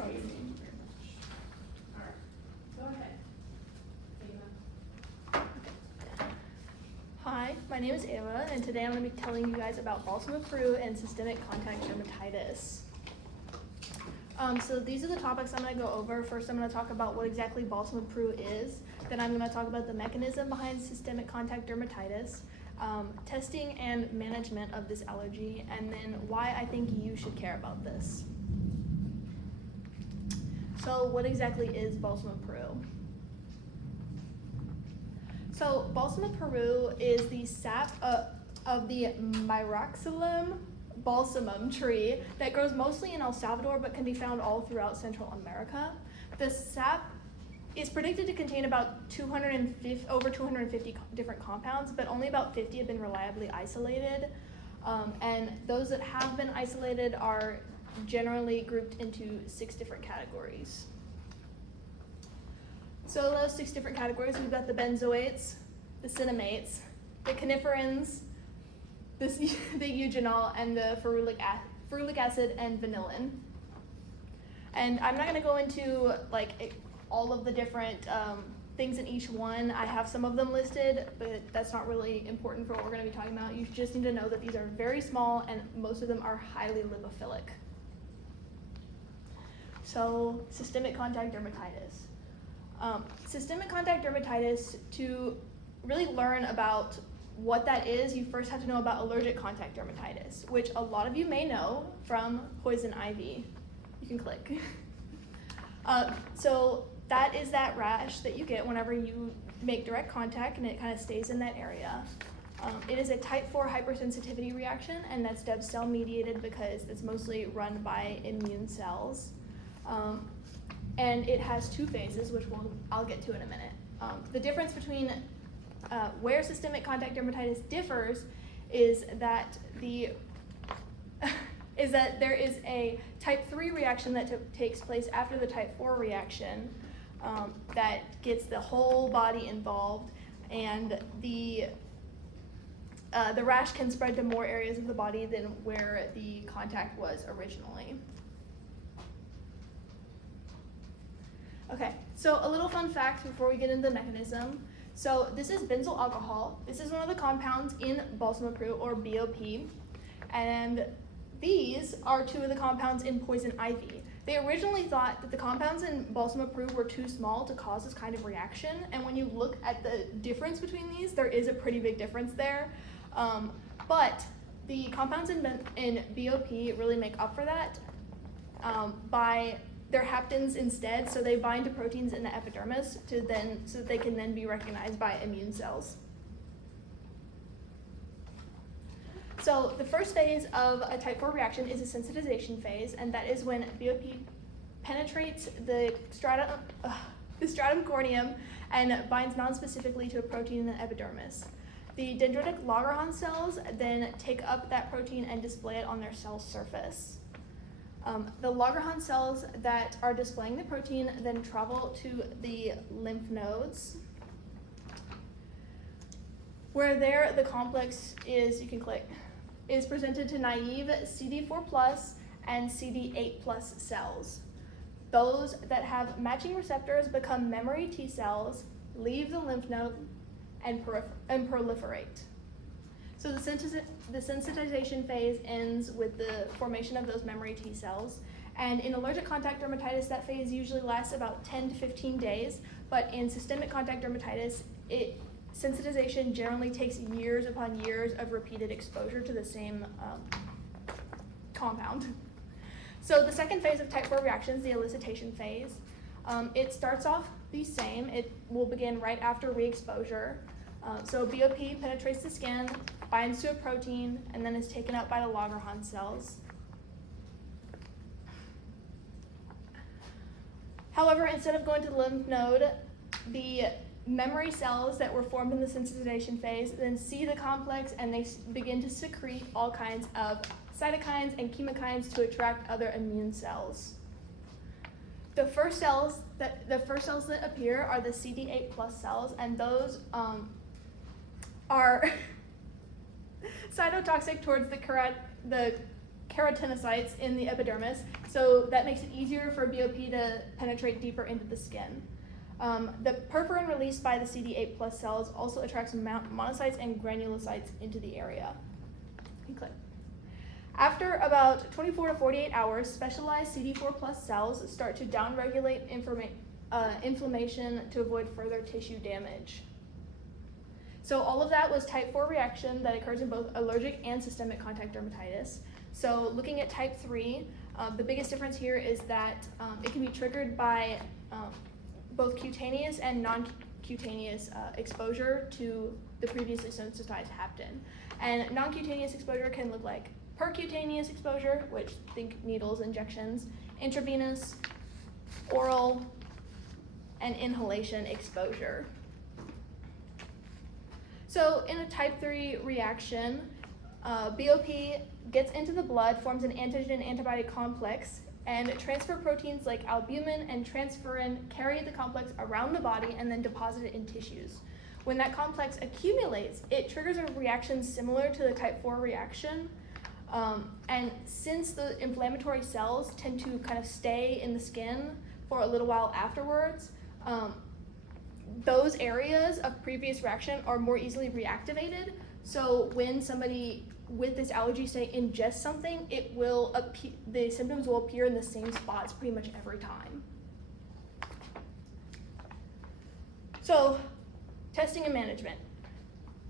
Thank you. All right, go ahead. Hi, my name is Ava, and today I'm going to be telling you guys about Balsam of Peru and systemic contact dermatitis. So these are the topics I'm going to go over. First, I'm going to talk about what exactly Balsam of Peru is. Then I'm going to talk about the mechanism behind systemic contact dermatitis, testing and management of this allergy, and then why I think you should care about this. So what exactly is Balsam of Peru? So Balsam of Peru is the sap of the Myroxylum balsamum tree that grows mostly in El Salvador but can be found all throughout Central America. The sap is predicted to contain about over 250 different compounds, but only about 50 have been reliably isolated. And those that have been isolated are generally grouped into 6 different categories. So those 6 different categories, we've got the benzoates, the cinnamates, the coniferins, the eugenol, and the ferulic acid and vanillin. And I'm not going to go into all of the different things in each one. I have some of them listed, but that's not really important for what we're going to be talking about. You just need to know that these are very small and most of them are highly lipophilic. So systemic contact dermatitis. Systemic contact dermatitis, to really learn about what that is, you first have to know about allergic contact dermatitis, which a lot of you may know from poison ivy. You can click. So that is that rash that you get whenever you make direct contact and it kind of stays in that area. It is a type 4 hypersensitivity reaction, and that's Deb cell mediated because it's mostly run by immune cells. And it has 2 phases, which I'll get to in a minute. The difference between where systemic contact dermatitis differs is that there is a type 3 reaction that takes place after the type 4 reaction that gets the whole body involved, and the rash can spread to more areas of the body than where the contact was originally. Okay, so a little fun fact before we get into the mechanism. So this is benzyl alcohol. This is one of the compounds in Balsam of Peru, or BOP, and these are 2 of the compounds in poison ivy. They originally thought that the compounds in Balsam of Peru were too small to cause this kind of reaction, and when you look at the difference between these, there is a pretty big difference there. But the compounds in BOP really make up for that by their haptens instead, so they bind to proteins in the epidermis so that they can then be recognized by immune cells. So the first phase of a type 4 reaction is a sensitization phase, and that is when BOP penetrates the stratum corneum and binds nonspecifically to a protein in the epidermis. The dendritic Langerhans cells then take up that protein and display it on their cell surface. The Langerhans cells that are displaying the protein then travel to the lymph nodes, where there the complex is, you can click, is presented to naive CD4+ and CD8+ cells. Those that have matching receptors become memory T cells, leave the lymph node, and proliferate. So the sensitization phase ends with the formation of those memory T cells. And in allergic contact dermatitis, that phase usually lasts about 10 to 15 days. But in systemic contact dermatitis, sensitization generally takes years upon years of repeated exposure to the same compound. So the second phase of type 4 reactions, the elicitation phase, it starts off the same. It will begin right after re-exposure. So BOP penetrates the skin, binds to a protein, and then is taken up by the Langerhans cells. However, instead of going to the lymph node, the memory cells that were formed in the sensitization phase then see the complex and they begin to secrete all kinds of cytokines and chemokines to attract other immune cells. The first cells that appear are the CD8+ cells, and those are cytotoxic towards the keratinocytes in the epidermis, so that makes it easier for BOP to penetrate deeper into the skin. The perforin released by the CD8 plus cells also attracts monocytes and granulocytes into the area. Click. After about 24 to 48 hours, specialized CD4 plus cells start to downregulate inflammation to avoid further tissue damage. So all of that was type 4 reaction that occurs in both allergic and systemic contact dermatitis. So looking at type 3, the biggest difference here is that it can be triggered by both cutaneous and non-cutaneous exposure to the previously sensitized hapten. And non-cutaneous exposure can look like percutaneous exposure, which think needles, injections, intravenous, oral, and inhalation exposure. So in a type 3 reaction, BOP gets into the blood, forms an antigen-antibody complex, and transfer proteins like albumin and transferrin carry the complex around the body and then deposit it in tissues. When that complex accumulates, it triggers a reaction similar to the type 4 reaction. And since the inflammatory cells tend to kind of stay in the skin for a little while afterwards, those areas of previous reaction are more easily reactivated. So when somebody with this allergy, say, ingests something, it will the symptoms will appear in the same spots pretty much every time. So, testing and management.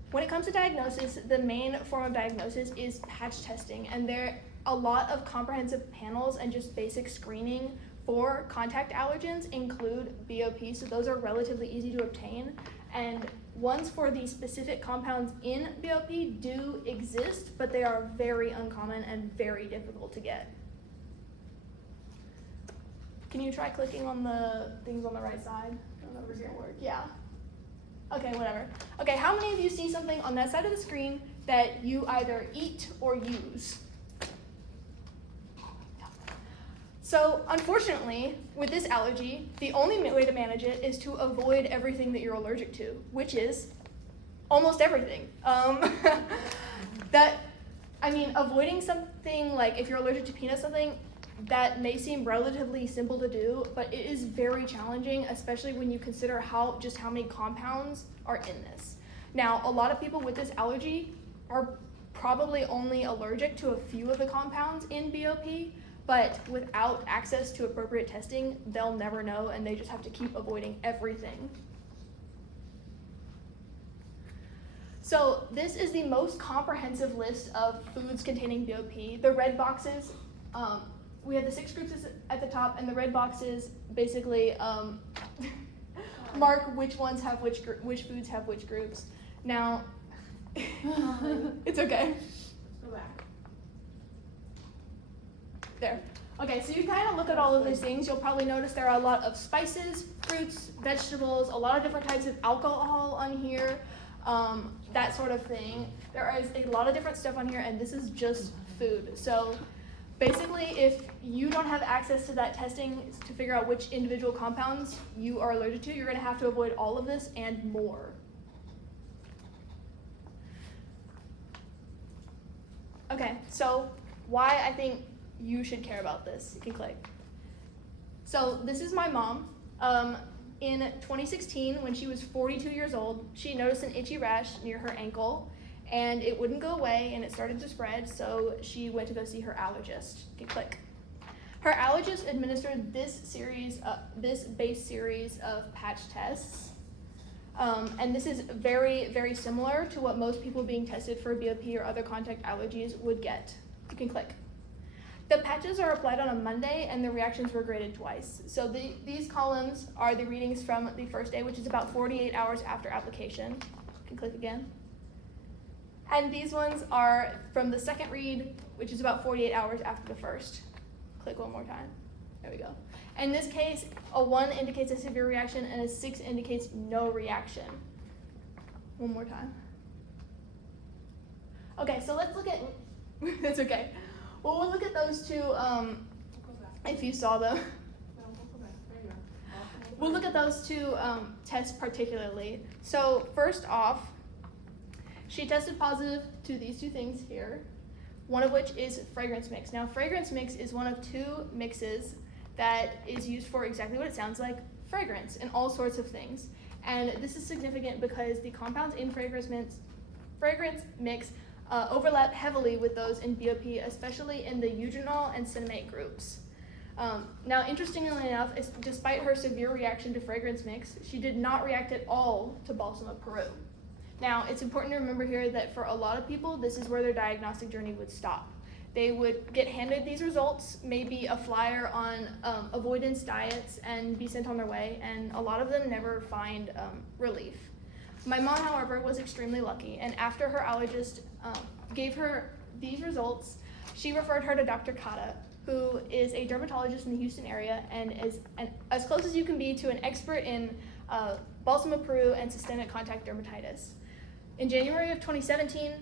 When it comes to diagnosis, the main form of diagnosis is patch testing, and there are a lot of comprehensive panels and just basic screening for contact allergens include BOP, so those are relatively easy to obtain, and ones for the specific compounds in BOP do exist, but they are very uncommon and very difficult to get. Can you try clicking on the things on the right side? I don't know if it's gonna work. Yeah. Okay, whatever. Okay, how many of you see something on that side of the screen that you either eat or use? So unfortunately, with this allergy, the only way to manage it is to avoid everything that you're allergic to, which is almost everything. Avoiding something like if you're allergic to peanut something, that may seem relatively simple to do, but it is very challenging, especially when you consider how many compounds are in this. Now, a lot of people with this allergy are probably only allergic to a few of the compounds in BOP, but without access to appropriate testing, they'll never know, and they just have to keep avoiding everything. So this is the most comprehensive list of foods containing BOP. The red boxes, we have the 6 groups at the top, and the red boxes basically mark which ones have which foods have which groups. Now, it's okay. Go back. There. Okay, so you kind of look at all of these things, you'll probably notice there are a lot of spices, fruits, vegetables, a lot of different types of alcohol on here, that sort of thing. There is a lot of different stuff on here, and this is just food. So basically, if you don't have access to that testing to figure out which individual compounds you are allergic to, you're going to have to avoid all of this and more. Okay, so why I think you should care about this. You can click. So this is my mom. In 2016, when she was 42 years old, she noticed an itchy rash near her ankle, and it wouldn't go away, and it started to spread, so she went to go see her allergist. You can click. Her allergist administered this base series of patch tests, and this is very, very similar to what most people being tested for BOP or other contact allergies would get. You can click. The patches are applied on a Monday, and the reactions were graded twice. So these columns are the readings from the first day, which is about 48 hours after application. You can click again. And these ones are from the second read, which is about 48 hours after the first. Click one more time. There we go. In this case, a 1 indicates a severe reaction, and a 6 indicates no reaction. One more time. Okay, so let's look at, that's okay. Well, we'll look at those two, if you saw them. We'll look at those two tests particularly. So first off, she tested positive to these two things here, one of which is fragrance mix. Now, fragrance mix is one of 2 mixes that is used for exactly what it sounds like, fragrance, and all sorts of things. And this is significant because the compounds in fragrance mix overlap heavily with those in BOP, especially in the eugenol and cinnamate groups. Now, interestingly enough, despite her severe reaction to fragrance mix, she did not react at all to Balsam of Peru. Now, it's important to remember here that for a lot of people, this is where their diagnostic journey would stop. They would get handed these results, maybe a flyer on avoidance diets, and be sent on their way, and a lot of them never find relief. My mom, however, was extremely lucky, and after her allergist gave her these results, she referred her to Dr. Kata, who is a dermatologist in the Houston area and is as close as you can be to an expert in Balsam of Peru and systemic contact dermatitis. In January of 2017,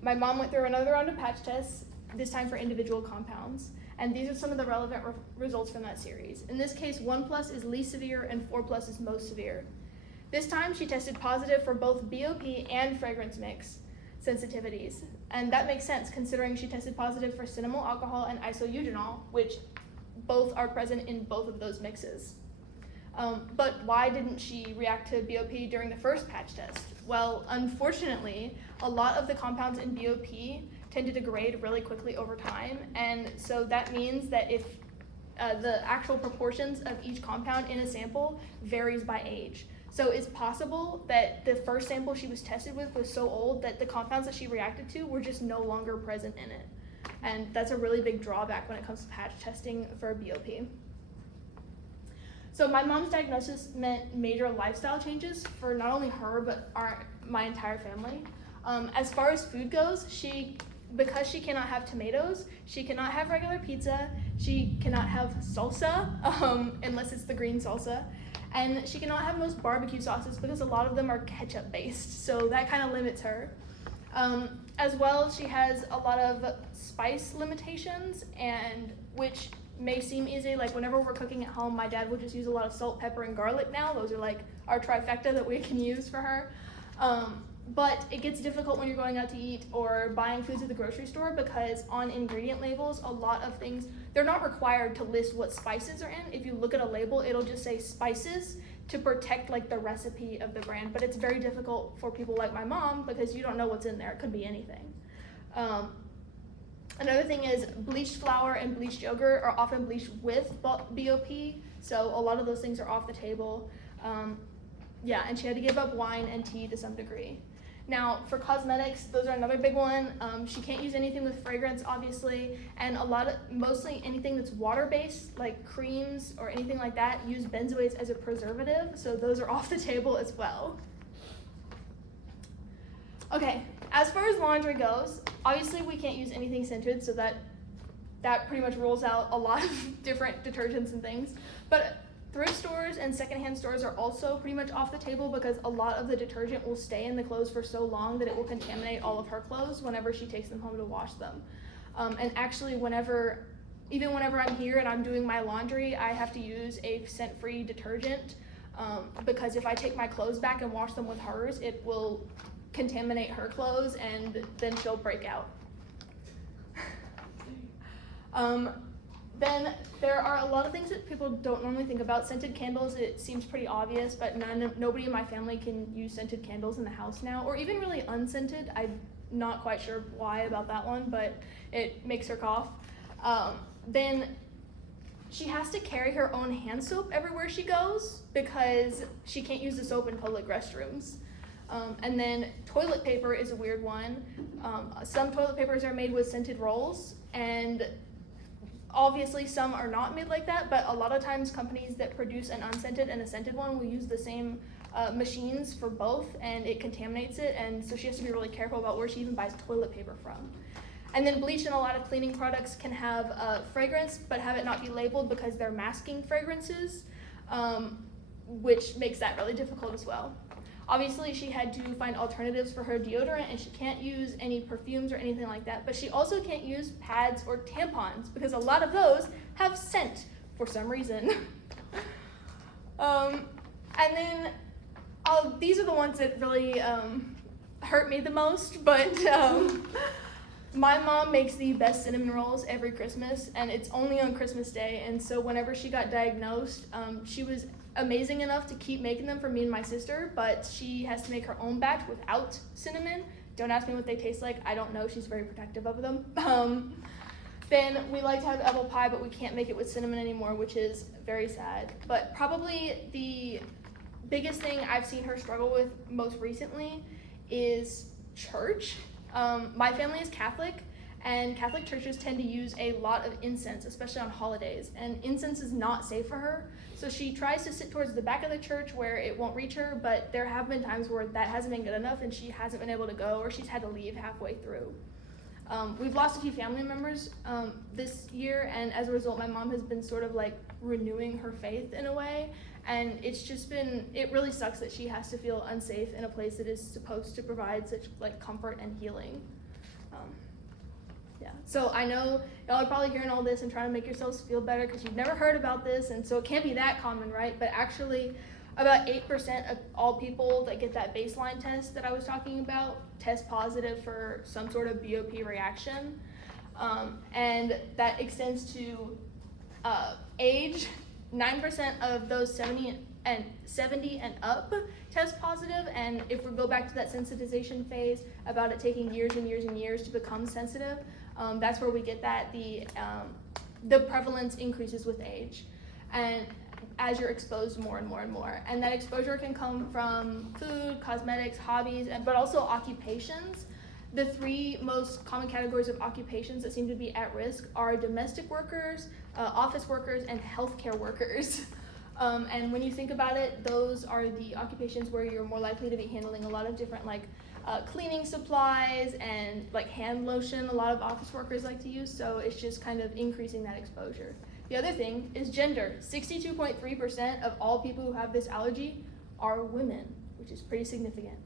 my mom went through another round of patch tests, this time for individual compounds, and these are some of the relevant results from that series. In this case, 1+ is least severe and 4+ is most severe. This time, she tested positive for both BOP and fragrance mix sensitivities, and that makes sense considering she tested positive for cinnamol alcohol and isoeugenol, which both are present in both of those mixes. But why didn't she react to BOP during the first patch test? Well, unfortunately, a lot of the compounds in BOP tend to degrade really quickly over time, and so that means that if the actual proportions of each compound in a sample varies by age. So it's possible that the first sample she was tested with was so old that the compounds that she reacted to were just no longer present in it. And that's a really big drawback when it comes to patch testing for BOP. So my mom's diagnosis meant major lifestyle changes for not only her, but my entire family. As far as food goes, because she cannot have tomatoes, she cannot have regular pizza, she cannot have salsa, unless it's the green salsa, and she cannot have most barbecue sauces because a lot of them are ketchup based, so that kind of limits her. As well, she has a lot of spice limitations, and which may seem easy, like whenever we're cooking at home, my dad will just use a lot of salt, pepper, and garlic now. Those are like our trifecta that we can use for her. But it gets difficult when you're going out to eat or buying foods at the grocery store because on ingredient labels, a lot of things, they're not required to list what spices are in. If you look at a label, it'll just say spices to protect like the recipe of the brand, but it's very difficult for people like my mom because you don't know what's in there. It could be anything. Another thing is bleached flour and bleached yogurt are often bleached with BOP, so a lot of those things are off the table. Yeah, and she had to give up wine and tea to some degree. Now, for cosmetics, those are another big one. She can't use anything with fragrance, obviously, and mostly anything that's water-based, like creams or anything like that, use benzoates as a preservative, so those are off the table as well. Okay, as far as laundry goes, obviously we can't use anything scented, so that pretty much rules out a lot of different detergents and things, but thrift stores and secondhand stores are also pretty much off the table because a lot of the detergent will stay in the clothes for so long that it will contaminate all of her clothes whenever she takes them home to wash them. And actually, even whenever I'm here and I'm doing my laundry, I have to use a scent-free detergent because if I take my clothes back and wash them with hers, it will contaminate her clothes and then she'll break out. Then there are a lot of things that people don't normally think about. Scented candles, it seems pretty obvious, but nobody in my family can use scented candles in the house now, or even really unscented. I'm not quite sure why about that one, but it makes her cough. Then she has to carry her own hand soap everywhere she goes because she can't use the soap in public restrooms. And then toilet paper is a weird one. Some toilet papers are made with scented rolls, and obviously some are not made like that, but a lot of times companies that produce an unscented and a scented one will use the same machines for both, and it contaminates it, and so she has to be really careful about where she even buys toilet paper from. And then bleach and a lot of cleaning products can have fragrance, but have it not be labeled because they're masking fragrances, which makes that really difficult as well. Obviously, she had to find alternatives for her deodorant, and she can't use any perfumes or anything like that, but she also can't use pads or tampons because a lot of those have scent for some reason. And then these are the ones that really hurt me the most, but My mom makes the best cinnamon rolls every Christmas, and it's only on Christmas Day. And so whenever she got diagnosed, she was amazing enough to keep making them for me and my sister, but she has to make her own batch without cinnamon. Don't ask me what they taste like. I don't know. She's very protective of them. Then we like to have apple pie, but we can't make it with cinnamon anymore, which is very sad. But probably the biggest thing I've seen her struggle with most recently is church. My family is Catholic, and Catholic churches tend to use a lot of incense, especially on holidays, and incense is not safe for her. So she tries to sit towards the back of the church where it won't reach her, but there have been times where that hasn't been good enough and she hasn't been able to go, or she's had to leave halfway through. We've lost a few family members this year, and as a result, my mom has been sort of like renewing her faith in a way, and it's just been, it really sucks that she has to feel unsafe in a place that is supposed to provide such like comfort and healing. Yeah, so I know y'all are probably hearing all this and trying to make yourselves feel better because you've never heard about this, and so it can't be that common, right? But actually, about 8% of all people that get that baseline test that I was talking about test positive for some sort of BOP reaction, and that extends to age. 9% of those 70 and up test positive, and if we go back to that sensitization phase about it taking years and years and years to become sensitive, that's where we get that the prevalence increases with age, and as you're exposed more and more and more, and that exposure can come from food, cosmetics, hobbies, but also occupations. The three most common categories of occupations that seem to be at risk are domestic workers, office workers, and healthcare workers. And when you think about it, those are the occupations where you're more likely to be handling a lot of different like cleaning supplies and like hand lotion a lot of office workers like to use, so it's just kind of increasing that exposure. The other thing is gender. 62.3% of all people who have this allergy are women, which is pretty significant.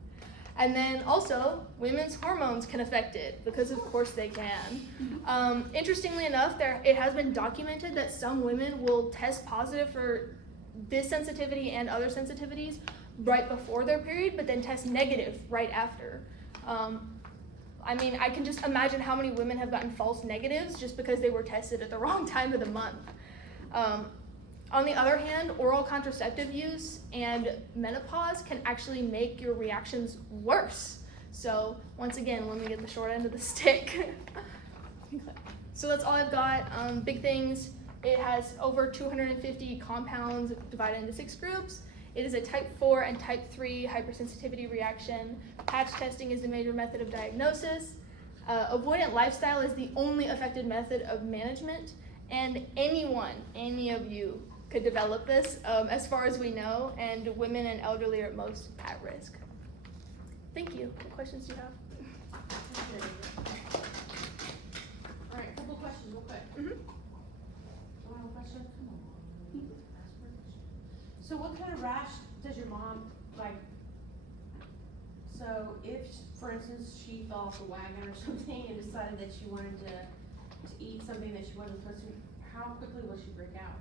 And then also, women's hormones can affect it, because of course they can. Interestingly enough, it has been documented that some women will test positive for this sensitivity and other sensitivities right before their period, but then test negative right after. I mean, I can just imagine how many women have gotten false negatives just because they were tested at the wrong time of the month. On the other hand, oral contraceptive use and menopause can actually make your reactions worse. So once again, let me get the short end of the stick. So that's all I've got. Big things, it has over 250 compounds divided into 6 groups. It is a type 4 and type 3 hypersensitivity reaction. Patch testing is the major method of diagnosis. Avoidant lifestyle is the only effective method of management, and any of you could develop this, as far as we know, and women and elderly are most at risk. Thank you. What questions do you have? All right, couple questions real quick. One more question? Come on. Ask her a question. So what kind of rash does your mom like? So if, for instance, she fell off the wagon or something and decided that she wanted to eat something that she wasn't supposed to, how quickly will she break out?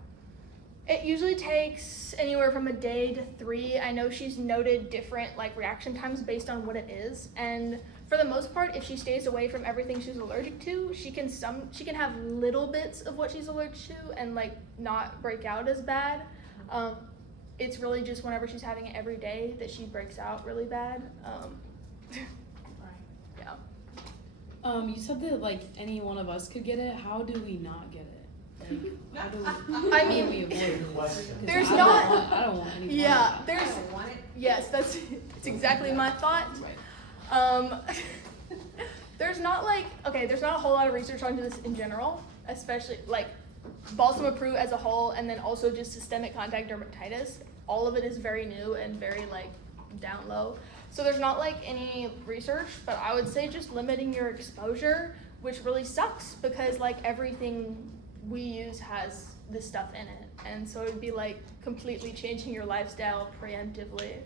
It usually takes anywhere from a day to 3. I know she's noted different like reaction times based on what it is, and for the most part, if she stays away from everything she's allergic to, she can have little bits of what she's allergic to and like not break out as bad. It's really just whenever she's having it every day that she breaks out really bad. Yeah. You said that like any one of us could get it. How do we not get it? Like, how do we, I how mean, do we avoid it? 'Cause there's I not- I don't want any Yeah, part of I there's, don't want it. yes, that's exactly my thought. that. There's not there's not a whole lot of research onto this in general, especially like Balsam Peru as a whole, and then also just systemic contact dermatitis. All of it is very new and very like down low. So there's not like any research, but I would say just limiting your exposure, which really sucks because like everything we use has this stuff in it. And so it'd be like completely changing your lifestyle preemptively.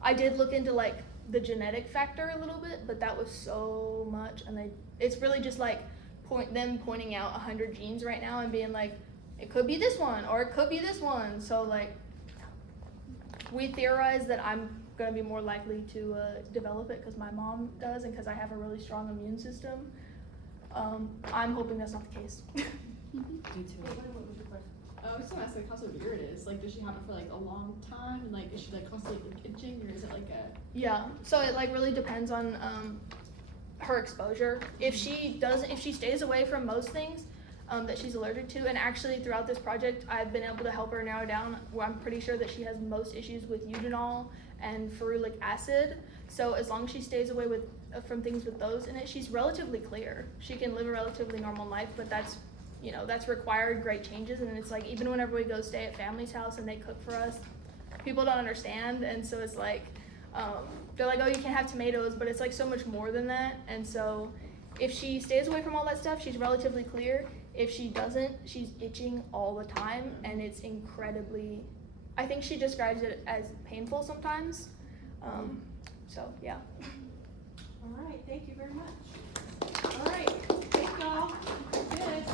I did look into like the genetic factor a little bit, but that was so much, and it's really just like pointing out 100 genes right now and being like, it could be this one or it could be this one. So like we theorize that I'm gonna be more likely to develop it because my mom does and because I have a really strong immune system. I'm hoping that's not the case. Me too. What was your question? I was gonna ask like how severe it is. Like, does she have it for like a long time? And like, is she like constantly like, itching, or is it like a? Yeah, so it like really depends on her exposure. If she stays away from most things that she's allergic to, and actually throughout this project, I've been able to help her narrow down where I'm pretty sure that she has most issues with eugenol and ferulic acid. So as long as she stays away from things with those in it, she's relatively clear. She can live a relatively normal life, but that's required great changes. And it's like, even whenever we go stay at family's house and they cook for us, people don't understand. And so it's like, they're like, oh, you can't have tomatoes, but it's like so much more than that. And so if she stays away from all that stuff, she's relatively clear. If she doesn't, she's itching all the time, and it's incredibly, I think she describes it as painful sometimes. So yeah. All right, thank you very much. All right, thank y'all. Good.